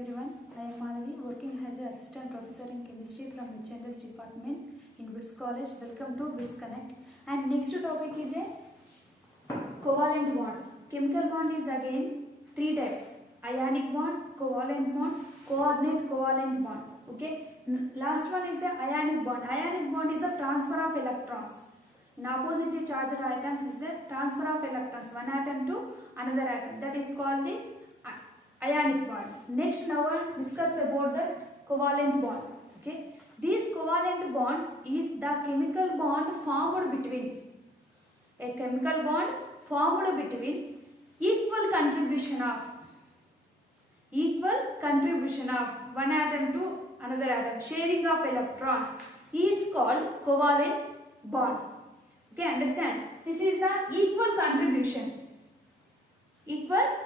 everyone, I am Madhavi, working as an assistant professor in chemistry from HNS department in BITS College. Welcome to BITS Connect. And next topic is a covalent bond. Chemical bond is again three types: ionic bond, covalent bond, coordinate covalent bond. Okay. Last one is a ionic bond. Ionic bond is the transfer of electrons. In oppositely charged atoms is the transfer of electrons, one atom to another atom. That is called the ionic bond. Next, now we'll discuss about the covalent bond. Okay, this covalent bond is the chemical bond formed between equal contribution of one atom to another atom, sharing of electrons is called covalent bond. Okay, understand? This is the equal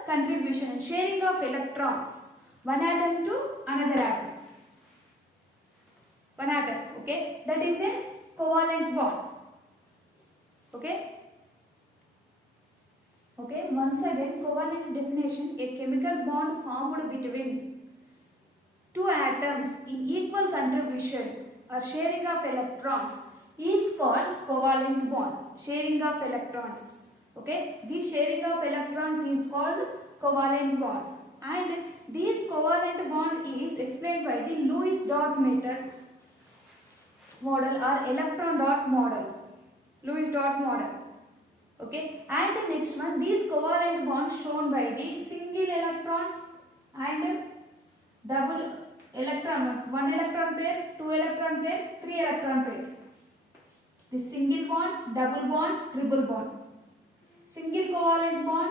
contribution and sharing of electrons, one atom to another atom. One atom, okay? That is a covalent bond. Okay? Okay, once again, covalent definition: a chemical bond formed between two atoms in equal contribution or sharing of electrons is called covalent bond. Sharing of electrons. Okay, this sharing of electrons is called covalent bond, and this covalent bond is explained by the Lewis dot model or electron dot model. Lewis dot model. Okay, and the next one, this covalent bond shown by the single electron and double electron, one electron pair, two electron pair, three electron pair. This single bond, double bond, triple bond. Single covalent bond,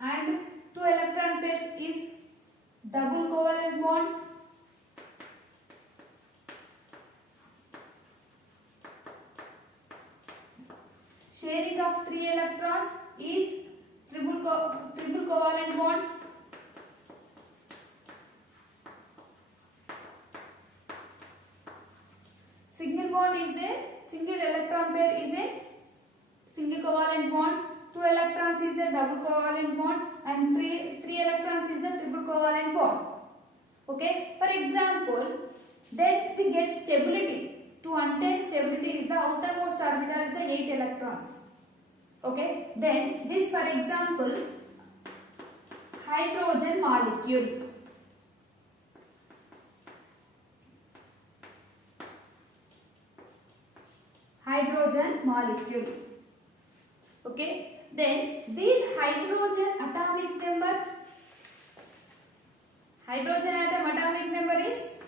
and two electron pairs is double covalent bond. Sharing of three electrons is triple covalent bond. Single electron pair is a single covalent bond, two electrons is a double covalent bond, and three electrons is a triple covalent bond. Okay, for example, then we get stability. To attain stability is the outermost orbital is the 8 electrons. Okay, then this, for example, hydrogen molecule. Okay, then this hydrogen atom atomic number is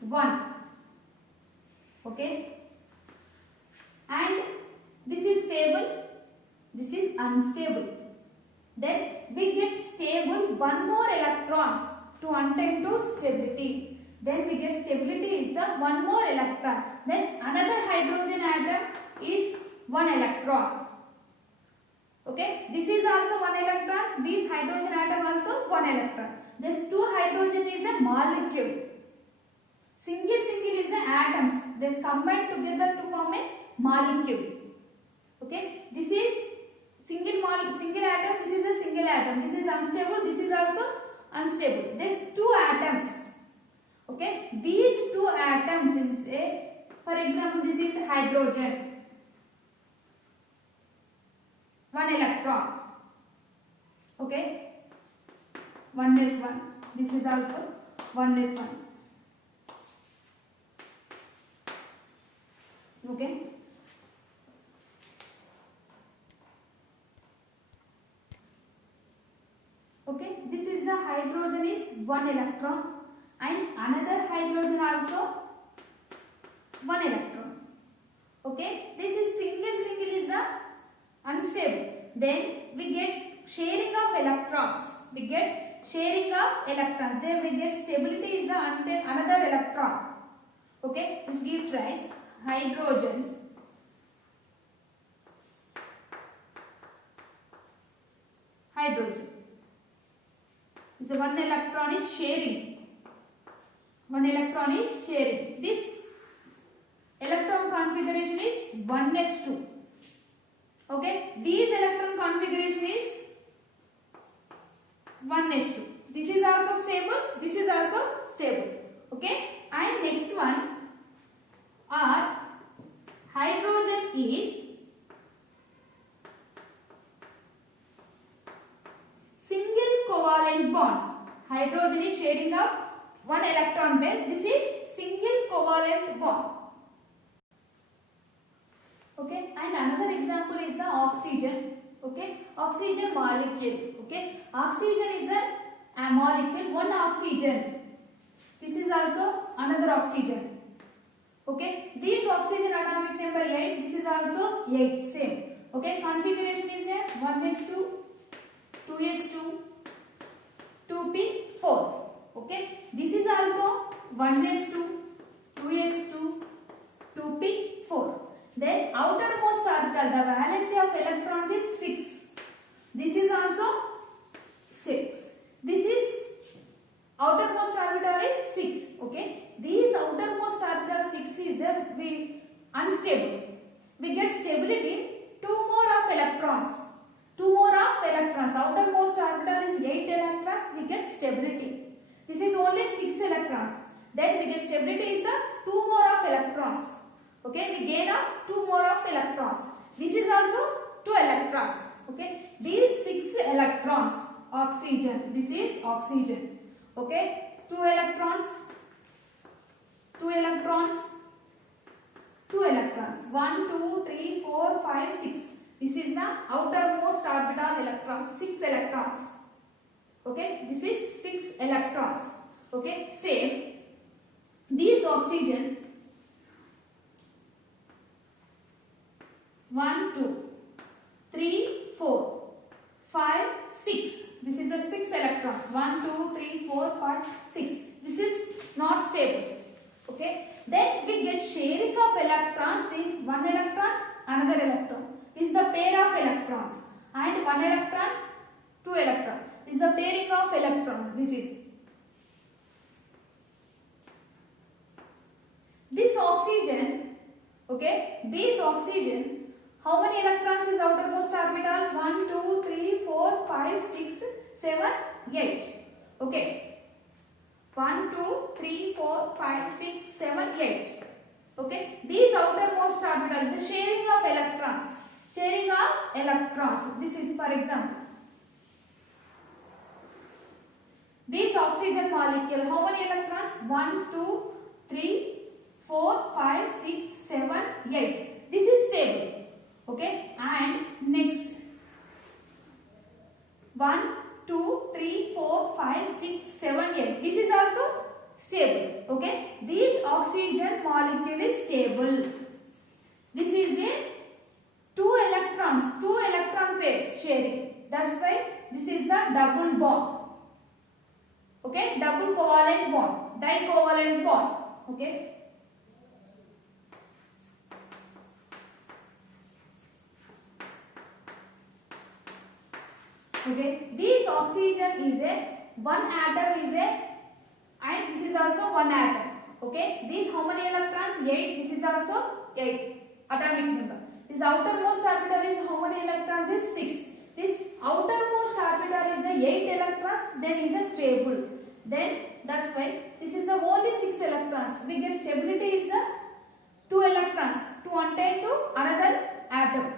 1. Okay, and this is stable, this is unstable. Then we get stable one more electron to attain to stability. Then we get stability is the one more electron. Then another hydrogen atom is 1 electron. Okay, this is also 1 electron. This hydrogen atom also 1 electron. This 2 hydrogen is a molecule. Single is the atoms. They combine together to form a molecule. Okay, this is single atom. This is a single atom. This is unstable. This is also unstable. There's 2 atoms. Okay, these 2 atoms is a, for example, this is hydrogen, 1 electron. Okay, 1s1. This is also 1s1. Okay. Okay, this is the hydrogen is 1 electron. And another hydrogen also 1 electron. Okay, this is single is the unstable. Then we get sharing of electrons. Then we get stability is the another electron. Okay, this gives rise hydrogen So 1 electron is sharing. This electron configuration configuration is 1s2. Okay, these electron configuration is 1s2. This is also stable, this is also stable. Okay, and next one are hydrogen is single covalent bond. Hydrogen is sharing of one electron pair. This is single covalent bond. Okay, and another example is the oxygen. Okay, oxygen molecule. Okay, oxygen is a molecule, one oxygen. This is also another oxygen. Okay, this oxygen atomic number 8. This is also 8, same. Okay, configuration is a 1s2, 2s2, 2p4. Okay, this is also 1s2, 2s2, 2p4. Then outermost orbital, the valency of electrons is 6. This is also 6. This is outermost orbital is 6. Okay, these outermost orbital 6 is unstable. We get stability 2 more of electrons. 2 more of electrons. Outermost orbital is 8 electrons. We get stability. This is only 6 electrons. Then we get stability is the 2 more of electrons. Okay, we gain of 2 more of electrons. This is also 2 electrons. Okay, these 6 electrons, oxygen. This is oxygen. Okay, 2 electrons, 2 electrons, 2 electrons. 1, 2, 3, 4, 5, 6. This is the outermost orbital electrons. 6 electrons. Okay, this is 6 electrons. Okay, same. These oxygen 1, 2, 3, 4, 5, 6. This is the 6 electrons. 1, 2, 3, 4, 5, 6. This is not stable. Okay. Then we get sharing of electrons is 1 electron, another electron. This is the pair of electrons. And 1 electron, 2 electron. This is the pairing of electrons. This is. This oxygen, okay, this oxygen, how many electrons is outermost orbital? 1, 2, 3, 4, 5, 6, 7, 8. Okay. 1, 2, 3, 4, 5, 6, 7, 8. Okay. These outermost orbital, the sharing of electrons. Sharing of electrons. This is for example. This oxygen molecule, how many electrons? 1, 2, 3, 4, 5, 6, 7, 8. This is stable. Okay, and next 1, 2, 3, 4, 5, 6, 7, 8. This is also stable. Okay, this oxygen molecule is stable. This is a 2 electrons, 2 electron pairs sharing. That's why this is the double bond. Okay, double covalent bond, dicovalent bond. Okay. Okay, this oxygen is a one atom is a, and this is also one atom. Okay, these how many electrons? 8. This is also 8 atomic number. This outermost orbital is how many electrons? Is 6. This outermost orbital is a 8 electrons. Then is a stable. Then that's why this is the only 6 electrons. We get stability is the 2 electrons to attain to another atom.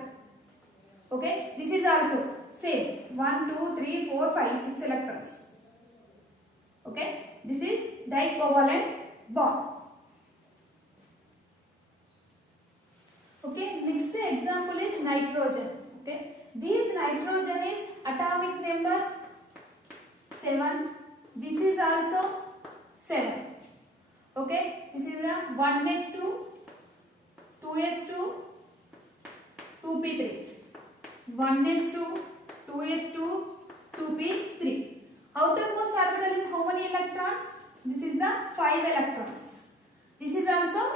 Okay, this is also same 1, 2, 3, 4, 5, 6 electrons. Okay, this is dicovalent bond. Okay, next example is nitrogen. Okay, this nitrogen is atomic number 7. This is also 7. Okay, this is a 1s2, 2s2, 2p3. 1s2, 2s2, 2p3. Outermost orbital is how many electrons? This is the 5 electrons. This is also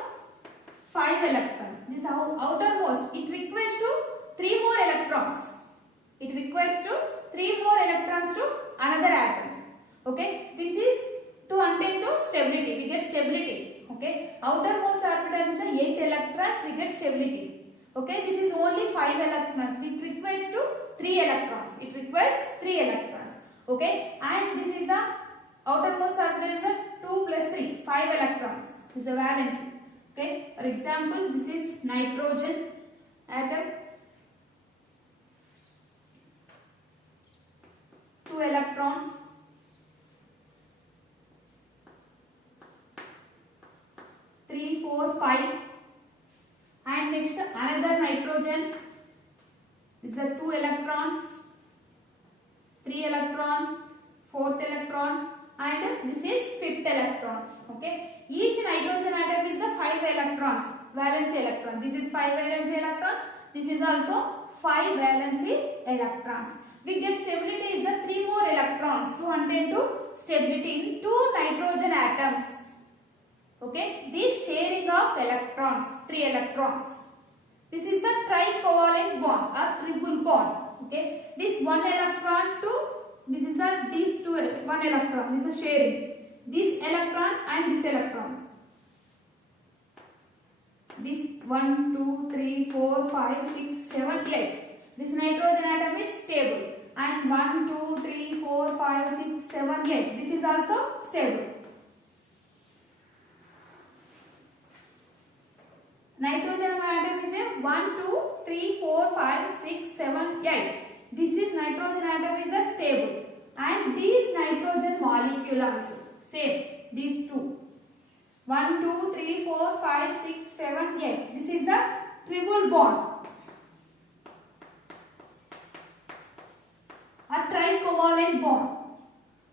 5 electrons. This outermost, it requires to 3 more electrons. It requires to 3 more electrons to another atom. Okay, this is to attain to stability. We get stability. Okay, outermost orbital is a 8 electrons, we get stability. Okay, this is only 5 electrons. It requires to 3 electrons. It requires 3 electrons. Okay, and this is the outermost orbital is a 2 plus 3, 5 electrons. This is a valency. Okay, for example, this is nitrogen atom, 2 electrons, 3, 4, 5, and next another nitrogen. This is a 2 electrons, 3 electron, 4th electron, and this is 5th electron. Okay, each nitrogen atom is a 5 electrons, valence electron. This is 5 valence electrons. This is also 5 valency electrons. We get stability is a 3 more electrons to attain to stability in 2 nitrogen atoms. Okay, this sharing of electrons, 3 electrons. This is the tricovalent bond or triple bond. Okay, this 1 electron to this is the these two 1 electron. This is sharing this electron and this electrons. This 1, 2, 3, 4, 5, 6, 7, 8. This nitrogen atom is stable. And 1, 2, 3, 4, 5, 6, 7, 8. This is also stable. Nitrogen atom is a 1, 2, 3, 4, 5, 6, 7, 8. This is nitrogen atom is a stable. And these nitrogen molecules same. These two. 1, 2, 3, 4, 5, 6, 7, 8. This is the triple bond. A tricovalent bond.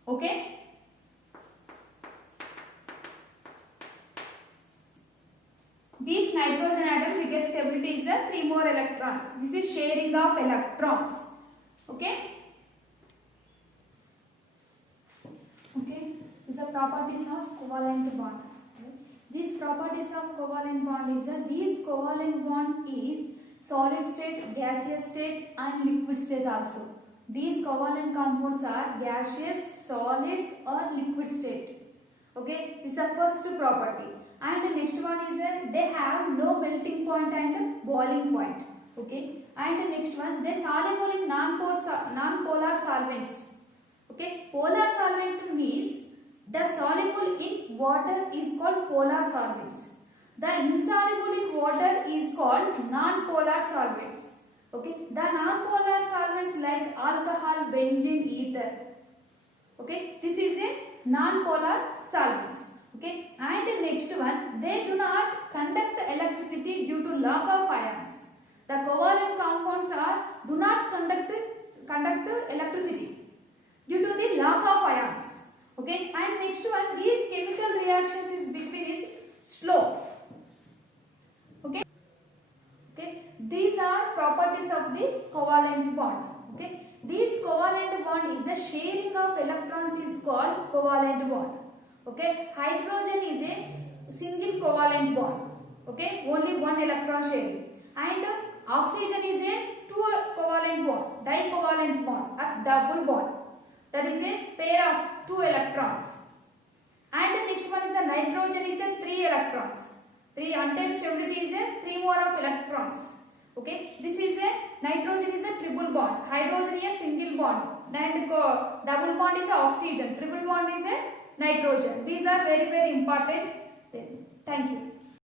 Okay. These nitrogen atoms we get stability is the 3 more electrons. This is sharing of electrons. Okay. Okay. These are properties of covalent bond. These properties of covalent bond is that this covalent bond is solid state, gaseous state and liquid state also. These covalent compounds are gaseous, solids or liquid state. Okay, this is the first property. And the next one is that they have low melting point and boiling point. Okay, and the next one they soluble in non-polar solvents. Okay, polar solvent means the soluble in water is called polar solvents. The insoluble in water is called non-polar solvents. Okay, the non-polar solvents like alcohol, benzene, ether. Okay, this is a non-polar solvents. Okay, and the next one, they do not conduct electricity due to lack of ions. The covalent compounds do not conduct electricity due to the lack of ions. Okay, and next one, these chemical reactions is slow. Okay, okay, these are properties of the covalent bond. Okay, this covalent bond is the sharing of electrons is called covalent bond. Okay, hydrogen is a single covalent bond. Okay, only 1 electron sharing, and oxygen is a 2 covalent bond, dicovalent bond, a double bond. That is a pair of 2 electrons. And the next one is a nitrogen is a 3 electrons. 3 untamed stability is a 3 more of electrons. Okay, this is a nitrogen is a triple bond, hydrogen is a single bond, and double bond is a oxygen, triple bond is a nitrogen. These are very important. Thank you.